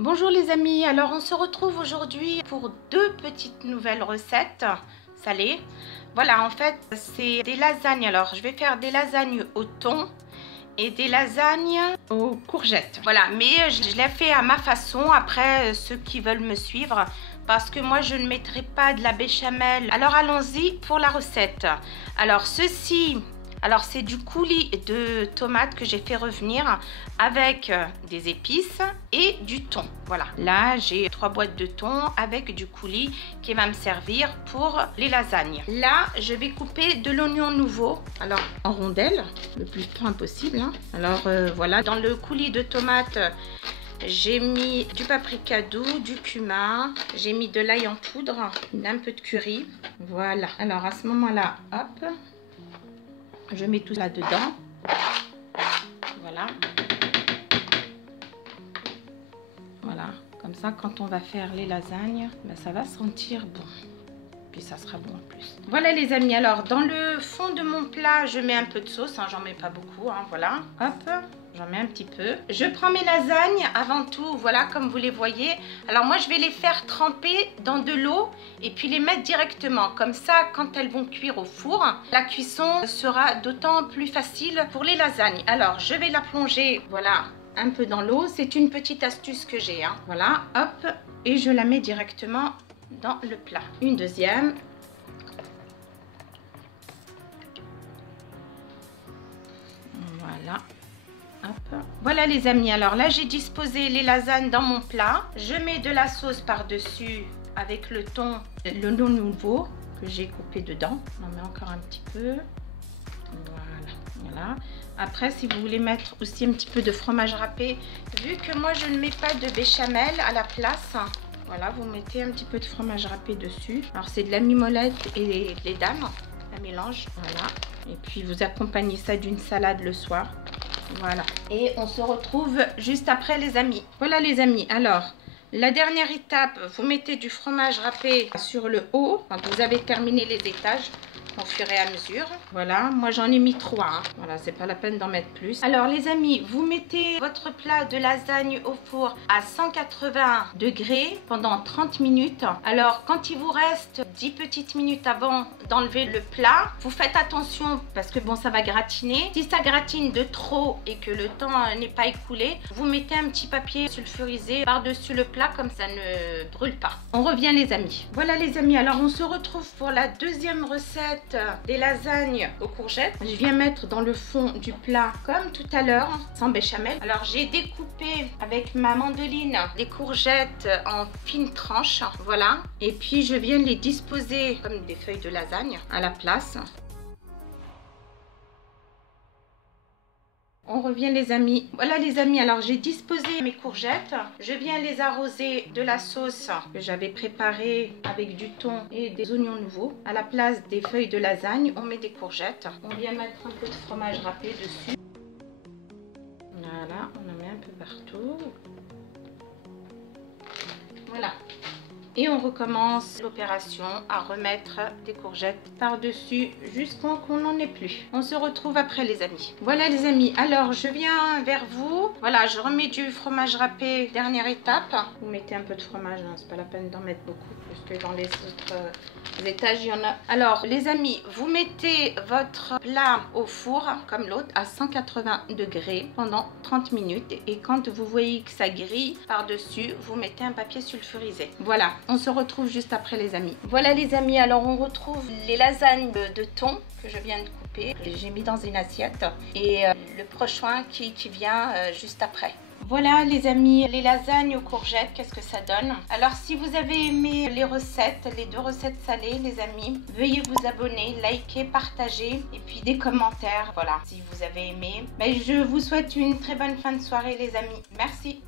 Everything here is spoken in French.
Bonjour les amis, alors on se retrouve aujourd'hui pour deux petites nouvelles recettes salées. Voilà, en fait c'est des lasagnes. Alors je vais faire des lasagnes au thon et des lasagnes aux courgettes. Voilà, mais je l'ai fait à ma façon. Après, ceux qui veulent me suivre, parce que moi je ne mettrai pas de la béchamel. Alors allons-y pour la recette. Alors ceci... Alors c'est du coulis de tomates que j'ai fait revenir avec des épices et du thon. Voilà, là j'ai 3 boîtes de thon avec du coulis qui va me servir pour les lasagnes. Là je vais couper de l'oignon nouveau, alors en rondelles, le plus fin possible. Alors voilà, dans le coulis de tomates, j'ai mis du paprika doux, du cumin, j'ai mis de l'ail en poudre, un peu de curry. Voilà, alors à ce moment-là, hop, je mets tout là dedans. Voilà. Voilà. Comme ça, quand on va faire les lasagnes, ben, ça va sentir bon. Puis ça sera bon en plus. Voilà les amis. Alors, dans le fond de mon plat, je mets un peu de sauce. J'en mets pas beaucoup. Voilà. Hop. J'en mets un petit peu. Je prends mes lasagnes avant tout, voilà, comme vous les voyez. Alors moi, je vais les faire tremper dans de l'eau et puis les mettre directement. Comme ça, quand elles vont cuire au four, la cuisson sera d'autant plus facile pour les lasagnes. Alors, je vais la plonger, voilà, un peu dans l'eau. C'est une petite astuce que j'ai. Voilà, hop, et je la mets directement dans le plat. Une deuxième. Voilà. Hop. Voilà les amis, alors là j'ai disposé les lasagnes dans mon plat. Je mets de la sauce par-dessus avec le thon, l'oignon nouveau que j'ai coupé dedans. On en met encore un petit peu. Voilà. Après, si vous voulez mettre aussi un petit peu de fromage râpé, vu que moi je ne mets pas de béchamel à la place, voilà, vous mettez un petit peu de fromage râpé dessus. Alors c'est de la mimolette et des dames, un mélange. Voilà. Et puis vous accompagnez ça d'une salade le soir. Voilà, et on se retrouve juste après les amis. Voilà les amis, alors la dernière étape, vous mettez du fromage râpé sur le haut quand vous avez terminé les étages au fur et à mesure. Voilà, moi j'en ai mis 3. Voilà, c'est pas la peine d'en mettre plus. Alors les amis, vous mettez votre plat de lasagne au four à 180 degrés pendant 30 minutes. Alors quand il vous reste 10 petites minutes avant d'enlever le plat, vous faites attention parce que bon, ça va gratiner. Si ça gratine de trop et que le temps n'est pas écoulé, vous mettez un petit papier sulfurisé par-dessus le plat, comme ça ne brûle pas. On revient les amis. Voilà les amis, alors on se retrouve pour la deuxième recette des lasagnes aux courgettes. Je viens mettre dans le fond du plat comme tout à l'heure, sans béchamel. Alors j'ai découpé avec ma mandoline les courgettes en fines tranches, voilà. Et puis je viens les disposer comme des feuilles de lasagne à la place. On revient les amis. Voilà les amis, alors j'ai disposé mes courgettes. Je viens les arroser de la sauce que j'avais préparée avec du thon et des oignons nouveaux. À la place des feuilles de lasagne, on met des courgettes. On vient mettre un peu de fromage râpé dessus. Voilà, on en met un peu partout. Voilà. Et on recommence l'opération à remettre des courgettes par-dessus jusqu'à qu'on n'en ait plus. On se retrouve après les amis. Voilà les amis, alors je viens vers vous. Voilà, je remets du fromage râpé, dernière étape. Vous mettez un peu de fromage, hein, c'est pas la peine d'en mettre beaucoup parce que dans les autres étages il y en a. Alors les amis, vous mettez votre plat au four comme l'autre à 180 degrés pendant 30 minutes. Et quand vous voyez que ça grille par-dessus, vous mettez un papier sulfurisé. Voilà. On se retrouve juste après les amis. Voilà les amis, alors on retrouve les lasagnes de thon que je viens de couper. J'ai mis dans une assiette et le prochain qui vient juste après. Voilà les amis, les lasagnes aux courgettes, qu'est-ce que ça donne? Alors si vous avez aimé les recettes, les deux recettes salées les amis, veuillez vous abonner, liker, partager et puis des commentaires. Voilà, si vous avez aimé. Mais je vous souhaite une très bonne fin de soirée les amis. Merci.